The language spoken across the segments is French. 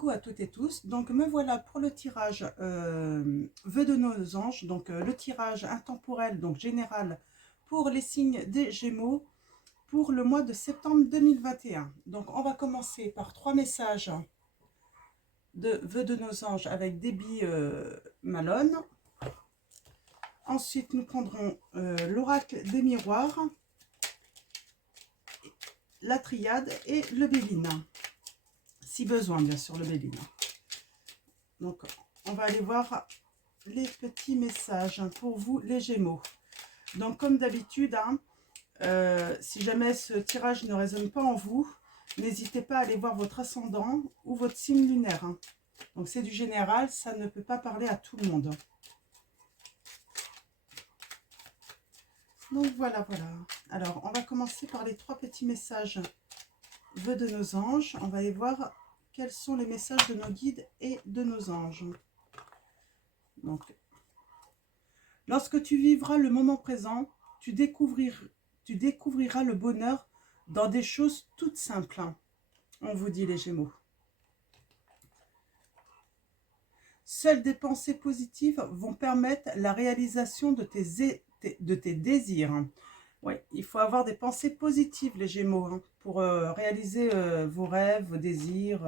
Coucou à toutes et tous, donc me voilà pour le tirage vœux de nos anges, donc le tirage intemporel, donc général pour les signes des Gémeaux pour le mois de septembre 2021. Donc on va commencer par 3 messages de vœux de nos anges avec Debbie Malone. Ensuite nous prendrons l'oracle des miroirs, la triade et le Béline. Si besoin, bien sûr, le Béline. Donc, on va aller voir les petits messages pour vous, les Gémeaux. Donc, comme d'habitude, si jamais ce tirage ne résonne pas en vous, n'hésitez pas à aller voir votre ascendant ou votre signe lunaire. Donc, c'est du général, ça ne peut pas parler à tout le monde. Donc, voilà. Alors, on va commencer par les 3 petits messages vœux de nos anges. On va aller voir quels sont les messages de nos guides et de nos anges. Donc, lorsque tu vivras le moment présent, tu découvriras le bonheur dans des choses toutes simples. On vous dit les Gémeaux. Seules des pensées positives vont permettre la réalisation de tes désirs. Oui, il faut avoir des pensées positives, les Gémeaux, pour réaliser vos rêves, vos désirs.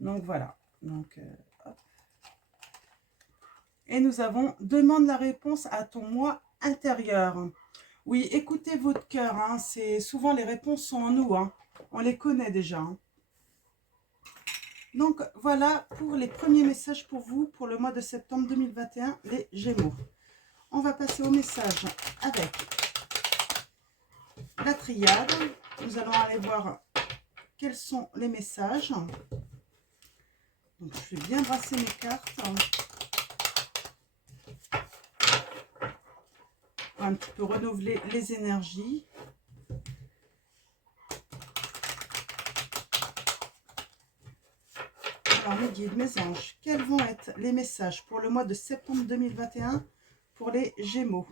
Donc voilà. Donc, hop. Et nous avons « Demande la réponse à ton moi intérieur ». Oui, écoutez votre cœur. C'est souvent les réponses sont en nous. On les connaît déjà. Donc voilà pour les premiers messages pour vous pour le mois de septembre 2021, les Gémeaux. On va passer au message avec la triade. Nous allons aller voir quels sont les messages. Donc je vais bien brasser mes cartes. Pour un petit peu renouveler les énergies. Alors mes guides, mes anges, quels vont être les messages pour le mois de septembre 2021 pour les Gémeaux?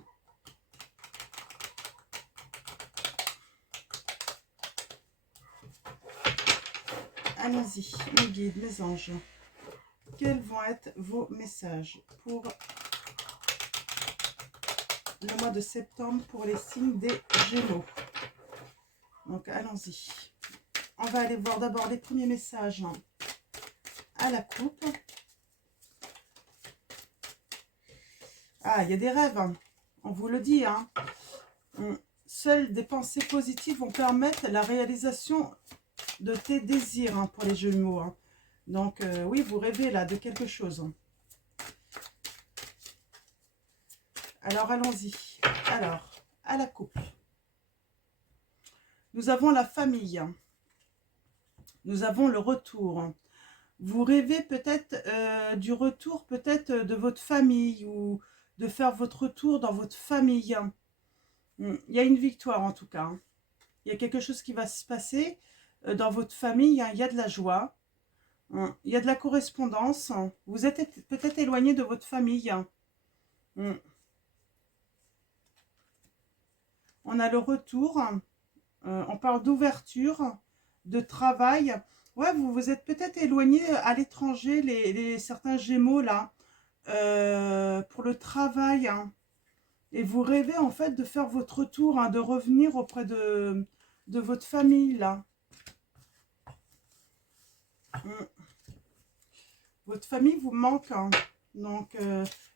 Allons-y, mes guides, mes anges. Quels vont être vos messages pour le mois de septembre pour les signes des Gémeaux? Donc allons-y. On va aller voir d'abord les premiers messages à la coupe. Ah, il y a des rêves, on vous le dit. Seules des pensées positives vont permettre la réalisation de tes désirs pour les Gémeaux. Donc oui, vous rêvez là de quelque chose. Alors allons-y. Alors, à la coupe. Nous avons la famille. Nous avons le retour. Vous rêvez peut-être du retour peut-être de votre famille ou de faire votre retour dans votre famille. Il y a une victoire en tout cas. Il y a quelque chose qui va se passer dans votre famille. Il y a de la joie. Il y a de la correspondance. Vous êtes peut-être éloigné de votre famille. On a le retour. On parle d'ouverture, de travail. Ouais, vous vous êtes peut-être éloigné à l'étranger, certains Gémeaux là, pour le travail. Et vous rêvez en fait de faire votre retour, de revenir auprès de votre famille là. Votre famille vous manque. Donc,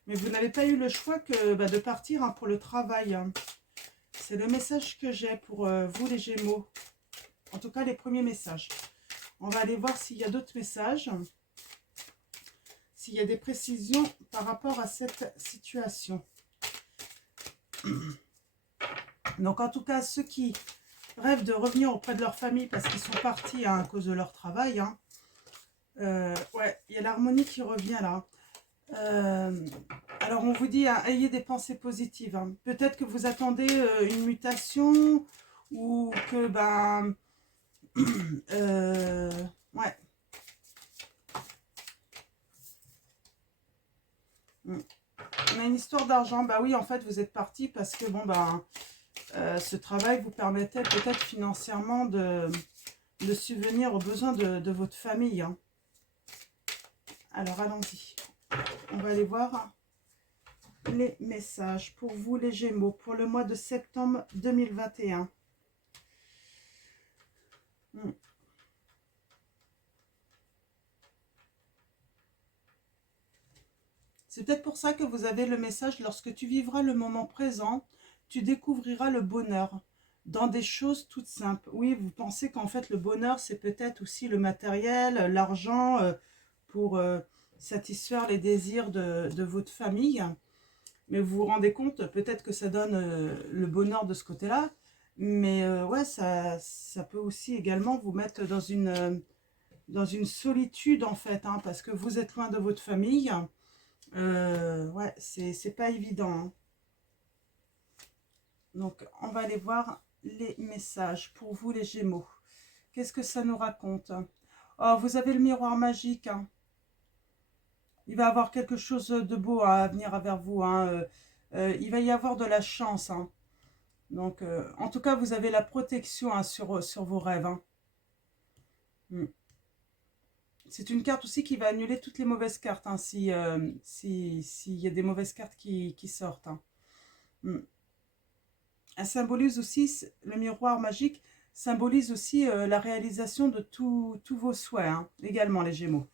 mais vous n'avez pas eu le choix que de partir pour le travail. C'est le message que j'ai pour vous les Gémeaux. En tout cas, les premiers messages. On va aller voir s'il y a d'autres messages. S'il y a des précisions par rapport à cette situation. Donc, en tout cas, ceux qui rêvent de revenir auprès de leur famille parce qu'ils sont partis à cause de leur travail. Ouais, il y a l'harmonie qui revient là. Alors, on vous dit, ayez des pensées positives. Peut-être que vous attendez une mutation ou que, ouais. On a une histoire d'argent. Bah oui, en fait, vous êtes parti parce que, ce travail vous permettait peut-être financièrement de subvenir aux besoins de votre famille. Alors, allons-y. On va aller voir les messages pour vous, les Gémeaux, pour le mois de septembre 2021. C'est peut-être pour ça que vous avez le message: lorsque tu vivras le moment présent, tu découvriras le bonheur dans des choses toutes simples. Oui, vous pensez qu'en fait le bonheur, c'est peut-être aussi le matériel, l'argent, pour satisfaire les désirs de votre famille. Mais vous vous rendez compte, peut-être que ça donne le bonheur de ce côté-là. Mais ouais, ça peut aussi également vous mettre dans une solitude en fait, hein, parce que vous êtes loin de votre famille. Ouais, c'est pas évident, hein. Donc, on va aller voir les messages pour vous, les Gémeaux. Qu'est-ce que ça nous raconte? Oh, vous avez le miroir magique, hein. Il va y avoir quelque chose de beau à venir vers vous, hein. Il va y avoir de la chance, hein. Donc, en tout cas, vous avez la protection, hein, sur vos rêves, hein. Mm. C'est une carte aussi qui va annuler toutes les mauvaises cartes, hein, s'il y a des mauvaises cartes qui sortent, hein. Mm. Elle symbolise aussi, le miroir magique symbolise aussi la réalisation de tous vos souhaits, hein, également les Gémeaux.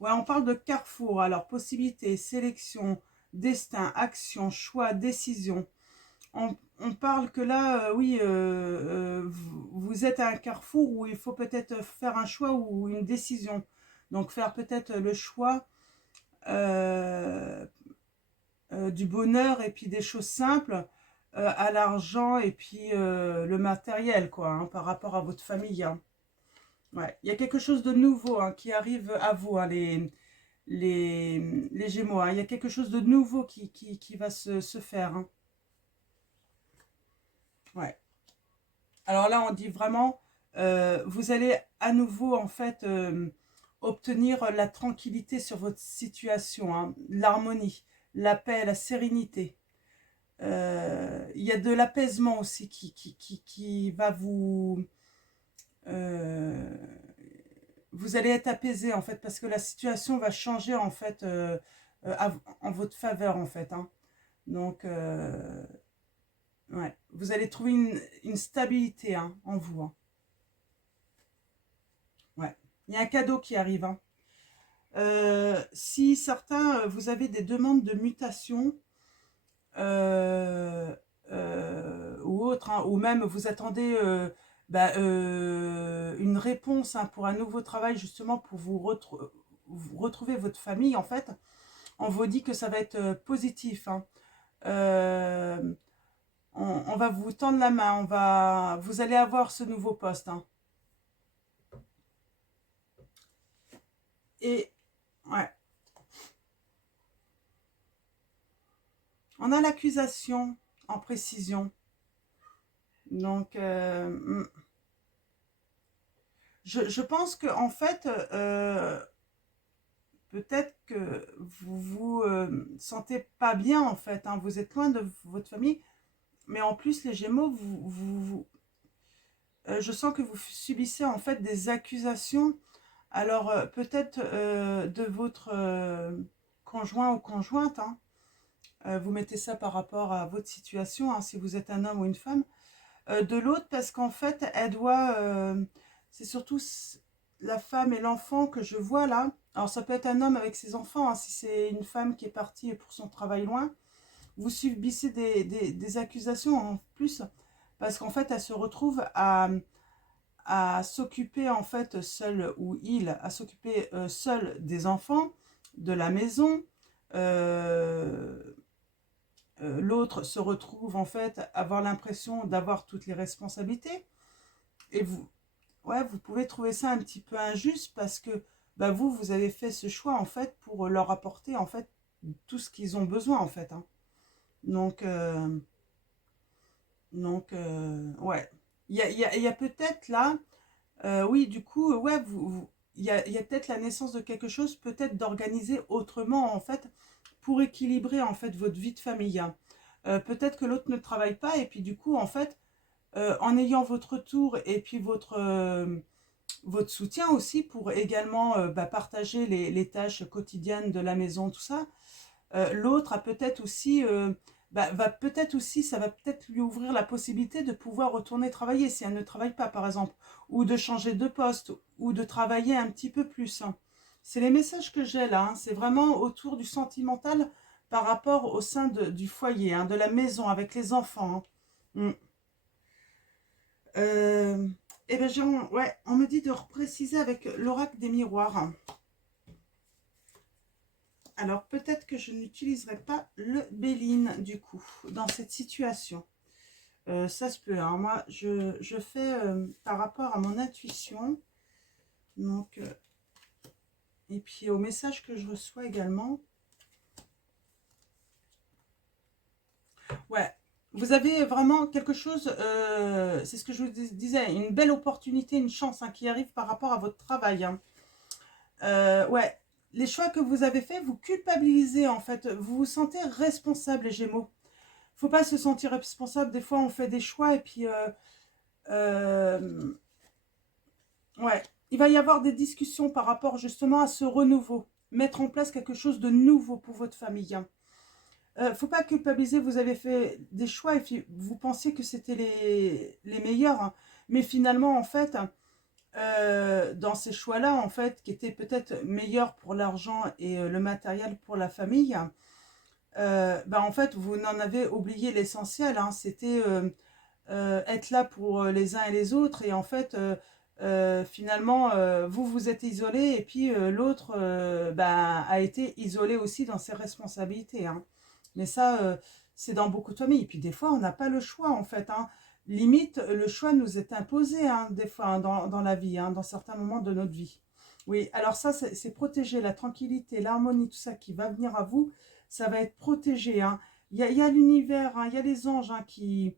Ouais, on parle de carrefour, alors possibilité, sélection, destin, action, choix, décision. On parle que là, oui, vous êtes à un carrefour où il faut peut-être faire un choix ou une décision. Donc faire peut-être le choix du bonheur et puis des choses simples, à l'argent et puis le matériel, quoi, hein, par rapport à votre famille, hein. Ouais. Il y a quelque chose de nouveau, hein, qui arrive à vous, hein, les Gémeaux, hein. Il y a quelque chose de nouveau qui va se faire, hein. Ouais. Alors là, on dit vraiment, vous allez à nouveau, en fait, obtenir la tranquillité sur votre situation, hein, l'harmonie, la paix, la sérénité. Il y a de l'apaisement aussi qui va euh, vous allez être apaisé en fait, parce que la situation va changer en fait, en votre faveur en fait, hein. Donc, ouais, vous allez trouver une stabilité, hein, en vous, hein. Ouais, il y a un cadeau qui arrive, hein. Si certains, vous avez des demandes de mutation, euh, ou autre, hein, ou même vous attendez une réponse, hein, pour un nouveau travail, justement pour vous retrouver votre famille, en fait, on vous dit que ça va être positif, hein. Euh, on va vous tendre la main, vous allez avoir ce nouveau poste, hein. Et ouais, on a l'accusation en précision. Donc, je pense que en fait, peut-être que vous vous sentez pas bien en fait, hein. Vous êtes loin de votre famille, mais en plus les Gémeaux, je sens que vous subissez en fait des accusations. Alors peut-être de votre conjoint ou conjointe, hein. Vous mettez ça par rapport à votre situation, hein, si vous êtes un homme ou une femme. De l'autre, parce qu'en fait, elle doit... c'est surtout la femme et l'enfant que je vois là. Alors ça peut être un homme avec ses enfants, hein, si c'est une femme qui est partie pour son travail loin. Vous subissez des accusations en plus, parce qu'en fait, elle se retrouve à s'occuper en fait seule, ou il, à s'occuper seul des enfants, de la maison. Euh, L'autre se retrouve en fait à avoir l'impression d'avoir toutes les responsabilités. Et vous, ouais, vous pouvez trouver ça un petit peu injuste, parce que bah, vous avez fait ce choix en fait pour leur apporter en fait tout ce qu'ils ont besoin en fait, hein. Donc, ouais. Il y a peut-être là, oui, du coup, ouais, il y a peut-être la naissance de quelque chose, peut-être d'organiser autrement, en fait, pour équilibrer, en fait, votre vie de famille, hein. Peut-être que l'autre ne travaille pas, et puis du coup, en fait, en ayant votre tour et puis votre soutien aussi pour également partager les tâches quotidiennes de la maison, tout ça. L'autre a peut-être aussi, va peut-être aussi, ça va peut-être lui ouvrir la possibilité de pouvoir retourner travailler si elle ne travaille pas, par exemple, ou de changer de poste, ou de travailler un petit peu plus, hein. C'est les messages que j'ai là, hein. C'est vraiment autour du sentimental par rapport au sein du foyer, hein, de la maison, avec les enfants, hein. Mm. Euh, eh ben, ouais, on me dit de repréciser avec l'oracle des miroirs. Alors, peut-être que je n'utiliserai pas le Béline, du coup, dans cette situation. Ça se peut, hein. Moi, je fais par rapport à mon intuition. Donc, et puis au message que je reçois également. Ouais, vous avez vraiment quelque chose, c'est ce que je vous disais, une belle opportunité, une chance, hein, qui arrive par rapport à votre travail, hein. Ouais, les choix que vous avez faits, vous culpabilisez en fait. Vous vous sentez responsable, les Gémeaux. Faut pas se sentir responsable. Des fois, on fait des choix et puis, euh, ouais, il va y avoir des discussions par rapport justement à ce renouveau. Mettre en place quelque chose de nouveau pour votre famille, hein. Faut pas culpabiliser. Vous avez fait des choix et puis vous pensiez que c'était les meilleurs, hein. Mais finalement, en fait, dans ces choix-là, en fait, qui étaient peut-être meilleurs pour l'argent et le matériel pour la famille, en fait, vous n'en avez oublié l'essentiel, hein. C'était être là pour les uns et les autres. Et en fait, finalement, vous vous êtes isolé et puis l'autre a été isolé aussi dans ses responsabilités, hein. Mais ça, c'est dans beaucoup de familles. Et puis des fois, on n'a pas le choix, en fait, hein. Limite, le choix nous est imposé, hein, des fois, hein, dans la vie, hein, dans certains moments de notre vie. Oui, alors ça, c'est protéger la tranquillité, l'harmonie, tout ça qui va venir à vous, ça va être protégé, hein. Il y a l'univers, hein, il y a les anges, hein, qui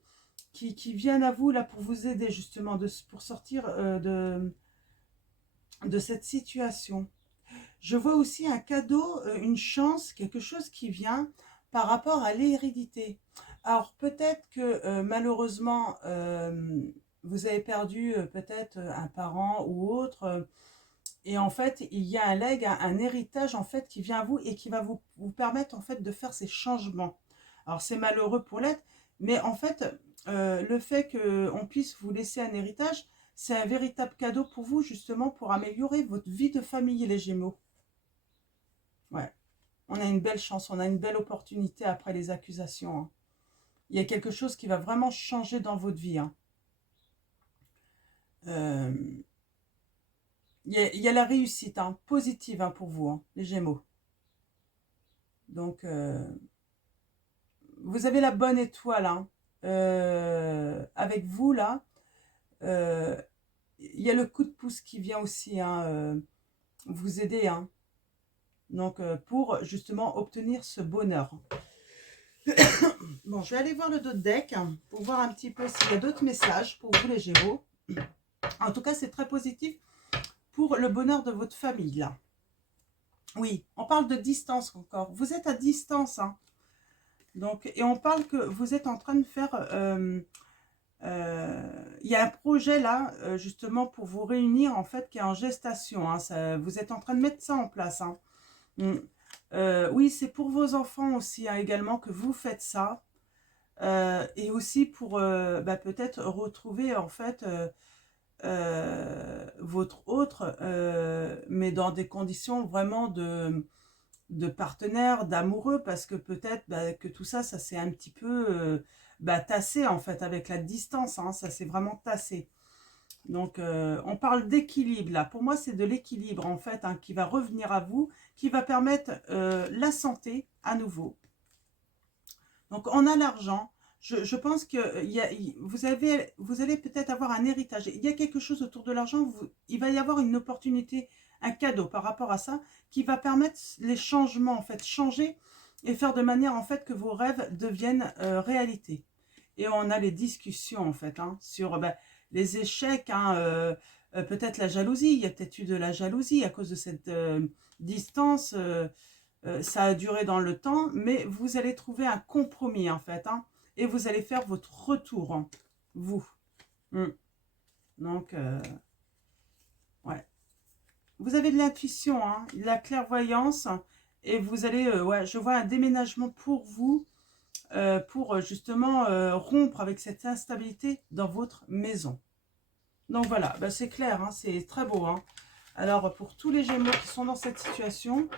viennent à vous là pour vous aider justement, pour sortir de cette situation. Je vois aussi un cadeau, une chance, quelque chose qui vient par rapport à l'hérédité. Alors peut-être que malheureusement, vous avez perdu peut-être un parent ou autre, et en fait, il y a un legs, un héritage en fait qui vient à vous et qui va vous permettre en fait de faire ces changements. Alors c'est malheureux pour l'être, mais en fait, le fait qu'on puisse vous laisser un héritage, c'est un véritable cadeau pour vous justement pour améliorer votre vie de famille, les Gémeaux. Ouais, on a une belle chance, on a une belle opportunité après les accusations, hein. Il y a quelque chose qui va vraiment changer dans votre vie, hein. Euh, il y a la réussite, hein, positive, hein, pour vous, hein, les Gémeaux. Donc, vous avez la bonne étoile, hein, avec vous, là. Euh, il y a le coup de pouce qui vient aussi, hein, vous aider, hein. Donc, pour justement obtenir ce bonheur. Bon, je vais aller voir le dos de deck, hein, pour voir un petit peu s'il y a d'autres messages pour vous, les Gémeaux. En tout cas, c'est très positif pour le bonheur de votre famille, là. Oui, on parle de distance encore. Vous êtes à distance, hein. Donc, et on parle que vous êtes en train de faire... il y a un projet là, justement, pour vous réunir, en fait, qui est en gestation, hein. Vous êtes en train de mettre ça en place, hein. Mm. Oui, c'est pour vos enfants aussi, hein, également, que vous faites ça. Et aussi pour peut-être retrouver, en fait, votre autre, mais dans des conditions vraiment de partenaire, d'amoureux, parce que peut-être que tout ça, ça s'est un petit peu tassé, en fait, avec la distance, hein. Ça s'est vraiment tassé. Donc, on parle d'équilibre, là. Pour moi, c'est de l'équilibre, en fait, hein, qui va revenir à vous, qui va permettre la santé à nouveau. Donc, on a l'argent. Je pense que vous allez peut-être avoir un héritage. Il y a quelque chose autour de l'argent. Il va y avoir une opportunité, un cadeau par rapport à ça, qui va permettre les changements, en fait, changer et faire de manière, en fait, que vos rêves deviennent réalité. Et on a les discussions, en fait, hein, sur les échecs, hein, peut-être la jalousie. Il y a peut-être eu de la jalousie à cause de cette distance. Ça a duré dans le temps, mais vous allez trouver un compromis, en fait, hein, et vous allez faire votre retour, hein, vous. Mm. Donc, Ouais. Vous avez de l'intuition, hein, de la clairvoyance. Et vous allez, ouais, je vois un déménagement pour vous. Pour justement rompre avec cette instabilité dans votre maison. Donc voilà, bah, c'est clair, hein, c'est très beau. Hein. Alors pour tous les Gémeaux qui sont dans cette situation,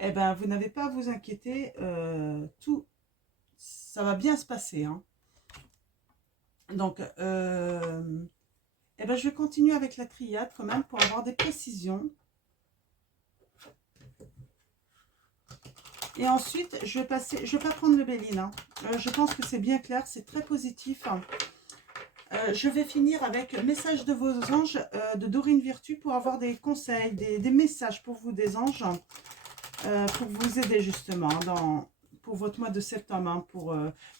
eh ben, vous n'avez pas à vous inquiéter, tout, ça va bien se passer. Hein. Donc, eh ben, je vais continuer avec la triade quand même pour avoir des précisions. Et ensuite, je vais passer, je vais pas prendre le Béline. Hein. Je pense que c'est bien clair, c'est très positif. Je vais finir avec message de vos anges de Dorine Virtue pour avoir des conseils, des messages pour vous des anges, pour vous aider justement pour votre mois de septembre. Hein,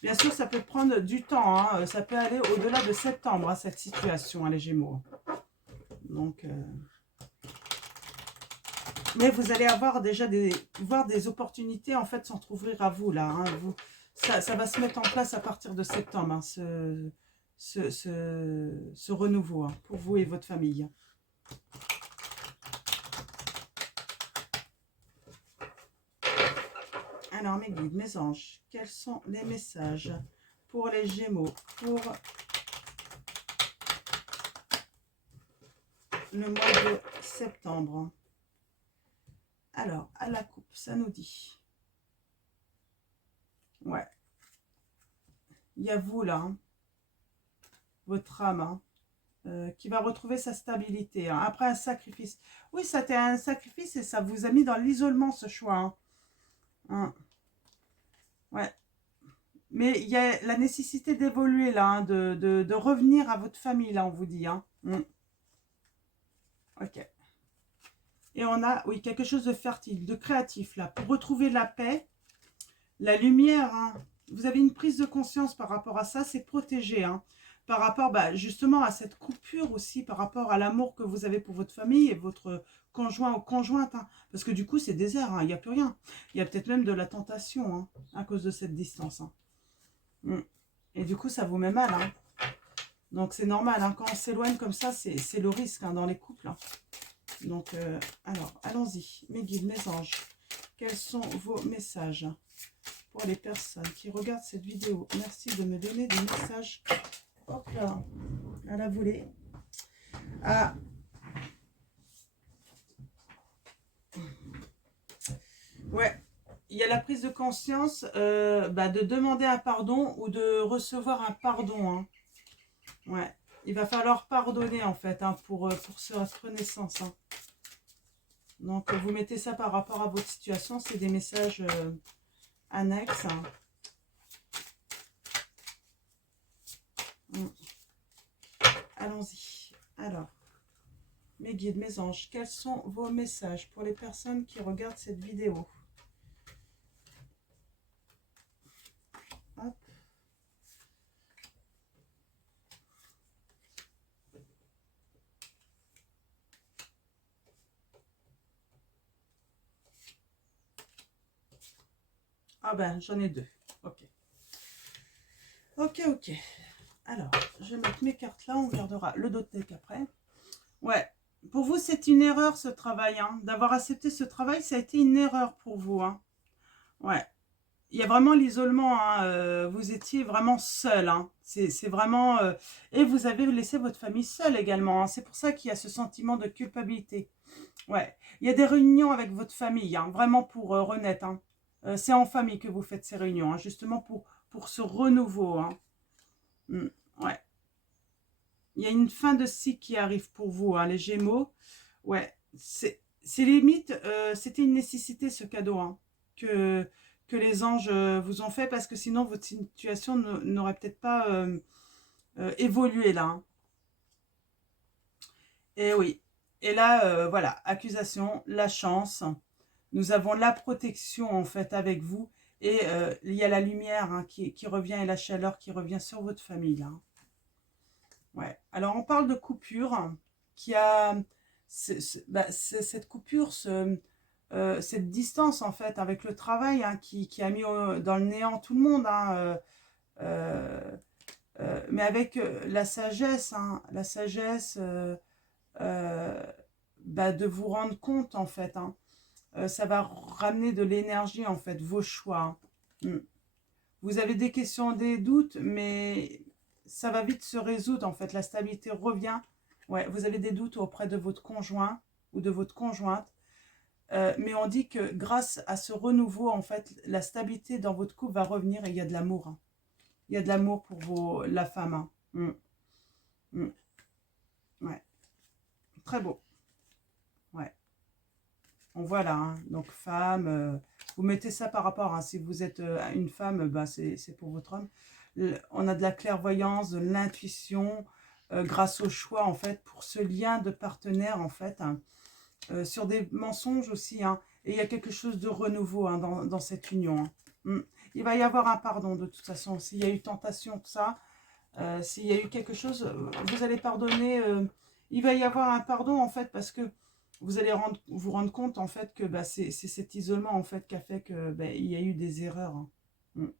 bien sûr, ça peut prendre du temps, hein, ça peut aller au-delà de septembre, hein, cette situation, hein, les Gémeaux. Donc, mais vous allez avoir déjà voir des opportunités en fait s'entrouvrir à vous là. Hein, ça va se mettre en place à partir de septembre, hein, ce renouveau hein, pour vous et votre famille. Alors mes guides, mes anges, quels sont les messages pour les Gémeaux, pour le mois de septembre? Alors, à la coupe, ça nous dit, ouais, il y a vous là, hein, votre âme, hein, qui va retrouver sa stabilité, hein, après un sacrifice. Oui, ça a été un sacrifice et ça vous a mis dans l'isolement ce choix. Hein. Hein. Ouais. Mais il y a la nécessité d'évoluer là, hein, de revenir à votre famille là, on vous dit. Hein. Ok. Et on a, oui, quelque chose de fertile, de créatif là, pour retrouver la paix, la lumière. Hein. Vous avez une prise de conscience par rapport à ça, c'est protégé. Hein. Par rapport justement à cette coupure aussi, par rapport à l'amour que vous avez pour votre famille et votre conjoint ou conjointe. Hein. Parce que du coup, c'est désert, hein, il n'y a plus rien. Il y a peut-être même de la tentation hein, à cause de cette distance. Hein. Et du coup, ça vous met mal. Hein. Donc, c'est normal. Hein, quand on s'éloigne comme ça, c'est le risque hein, dans les couples. Hein. Donc, alors, allons-y. Mes guides, mes anges, quels sont vos messages pour les personnes qui regardent cette vidéo? Merci de me donner des messages. Hop là, à la volée. Ah. Ouais, il y a la prise de conscience de demander un pardon ou de recevoir un pardon. Hein. Ouais, il va falloir pardonner en fait hein, pour cette renaissance. Hein. Donc, vous mettez ça par rapport à votre situation. C'est des messages annexes. Hein. Allons-y. Alors, mes guides, mes anges, quels sont vos messages pour les personnes qui regardent cette vidéo? Hop. Ah ben, j'en ai deux. Ok. Ok, ok. Alors, je vais mettre mes cartes là, on regardera le deck après. Ouais, pour vous, c'est une erreur ce travail. Hein. D'avoir accepté ce travail, ça a été une erreur pour vous. Hein. Ouais, il y a vraiment l'isolement. Hein. Vous étiez vraiment seul. Hein. C'est vraiment... Et vous avez laissé votre famille seule également. Hein. C'est pour ça qu'il y a ce sentiment de culpabilité. Ouais, il y a des réunions avec votre famille, hein, vraiment pour renaître. Hein. C'est en famille que vous faites ces réunions, hein, justement pour ce renouveau. Hein. Ouais. Il y a une fin de cycle qui arrive pour vous, hein, les Gémeaux. Ouais, c'est limite, c'était une nécessité ce cadeau hein, que les anges vous ont fait parce que sinon votre situation n'aurait peut-être pas évolué là. Hein. Et oui. Et là, voilà, accusation, la chance. Nous avons la protection en fait avec vous. Et il y a la lumière hein, qui revient et la chaleur qui revient sur votre famille. Là. Ouais. Alors on parle de coupure qui a cette coupure, cette distance en fait avec le travail hein, qui a mis dans le néant tout le monde. Hein, mais avec la sagesse, hein, euh, de vous rendre compte, en fait. Hein. Ça va ramener de l'énergie, en fait, vos choix. Hein. Vous avez des questions, des doutes, mais ça va vite se résoudre, en fait. La stabilité revient. Ouais, vous avez des doutes auprès de votre conjoint ou de votre conjointe. Mais on dit que grâce à ce renouveau, en fait, la stabilité dans votre couple va revenir et il y a de l'amour. Hein. Il y a de l'amour pour la femme. Hein. Ouais. Très beau. Ouais. On voit là, hein. Donc femme, vous mettez ça par rapport, hein. Si vous êtes une femme, c'est pour votre homme. On a de la clairvoyance, de l'intuition, grâce au choix, en fait, pour ce lien de partenaire, en fait. Hein. Sur des mensonges aussi, hein. Et il y a quelque chose de renouveau, hein, dans cette union. Hein. Il va y avoir un pardon, de toute façon. S'il y a eu tentation, tout ça, s'il y a eu quelque chose, vous allez pardonner. Il va y avoir un pardon, en fait, parce que vous allez vous rendre compte, en fait, que c'est cet isolement, en fait, qui a fait que il y a eu des erreurs. Hein.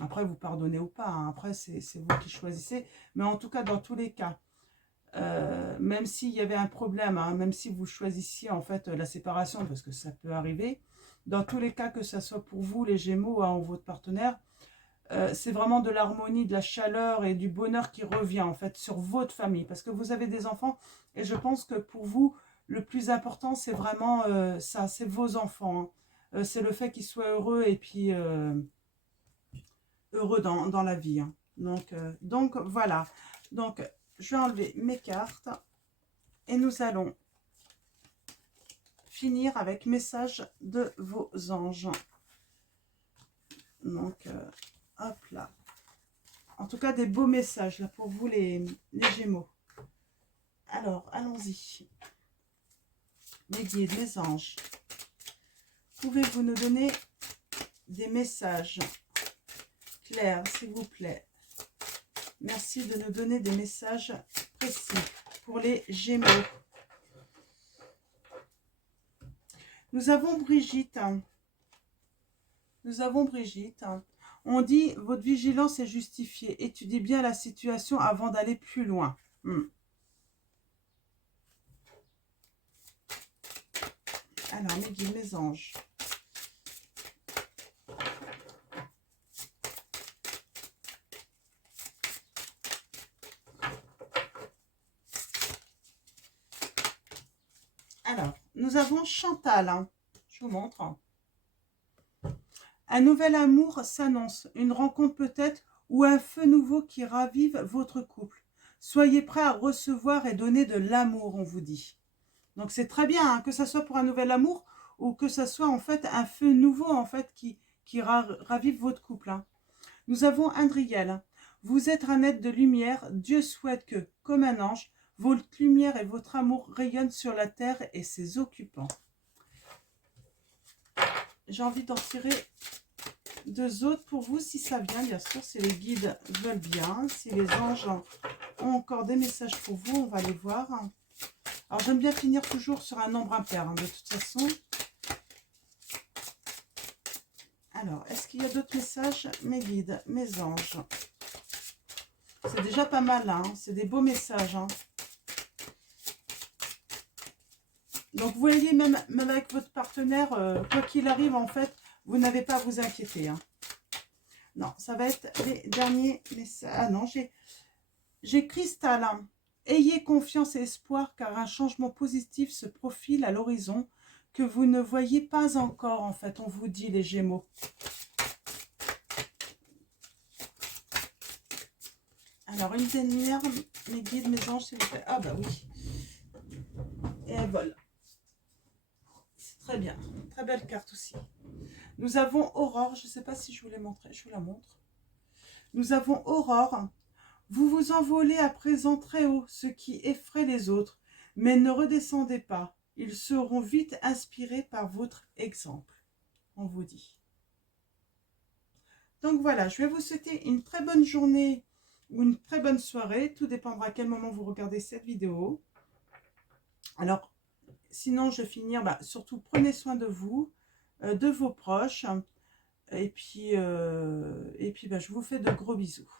Après, vous pardonnez ou pas. Hein. Après, c'est vous qui choisissez. Mais en tout cas, dans tous les cas, même s'il y avait un problème, hein, même si vous choisissiez, en fait, la séparation, parce que ça peut arriver, dans tous les cas, que ce soit pour vous, les Gémeaux, hein, ou votre partenaire, c'est vraiment de l'harmonie, de la chaleur et du bonheur qui revient, en fait, sur votre famille. Parce que vous avez des enfants, et je pense que pour vous, le plus important, c'est vraiment ça, c'est vos enfants. Hein. C'est le fait qu'ils soient heureux et puis heureux dans la vie. Hein. Donc, voilà. Donc, je vais enlever mes cartes et nous allons finir avec message de vos anges. Donc, hop là. En tout cas, des beaux messages là pour vous, les Gémeaux. Alors, allons-y. Mes guides, mes anges, pouvez-vous nous donner des messages clairs, s'il vous plaît? Merci de nous donner des messages précis pour les Gémeaux. Nous avons Brigitte. Nous avons Brigitte. On dit, votre vigilance est justifiée. Étudiez bien la situation avant d'aller plus loin. Alors, mes guides, mes anges. Alors, nous avons Chantal. Hein. Je vous montre. Un nouvel amour s'annonce. Une rencontre peut-être ou un feu nouveau qui ravive votre couple. Soyez prêts à recevoir et donner de l'amour, on vous dit. Donc c'est très bien, hein, que ce soit pour un nouvel amour ou que ce soit en fait un feu nouveau en fait qui ravive votre couple. Hein. Nous avons Andriel. Vous êtes un être de lumière. Dieu souhaite que, comme un ange, votre lumière et votre amour rayonnent sur la terre et ses occupants. J'ai envie d'en tirer deux autres pour vous, si ça vient, bien sûr, si les guides veulent bien. Si les anges ont encore des messages pour vous, on va les voir. Alors, j'aime bien finir toujours sur un nombre impair, hein, de toute façon. Alors, est-ce qu'il y a d'autres messages? Mes guides, mes anges. C'est déjà pas mal, hein. C'est des beaux messages. Hein. Donc, vous voyez, même avec votre partenaire, quoi qu'il arrive, en fait, vous n'avez pas à vous inquiéter. Hein. Non, ça va être les derniers messages. Ah non, j'ai Cristal. Hein. Ayez confiance et espoir, car un changement positif se profile à l'horizon que vous ne voyez pas encore, en fait. On vous dit, les Gémeaux. Alors, une dernière, mes guides, mes anges, s'il vous plaît. Ah bah oui. Et elle vole. C'est très bien. Très belle carte aussi. Nous avons Aurore. Je ne sais pas si je vous l'ai montré. Je vous la montre. Nous avons Aurore. Vous vous envolez à présent très haut, ce qui effraie les autres. Mais ne redescendez pas. Ils seront vite inspirés par votre exemple. On vous dit. Donc voilà, je vais vous souhaiter une très bonne journée ou une très bonne soirée. Tout dépendra à quel moment vous regardez cette vidéo. Alors, sinon, je vais finir. Surtout, prenez soin de vous, de vos proches. Et puis je vous fais de gros bisous.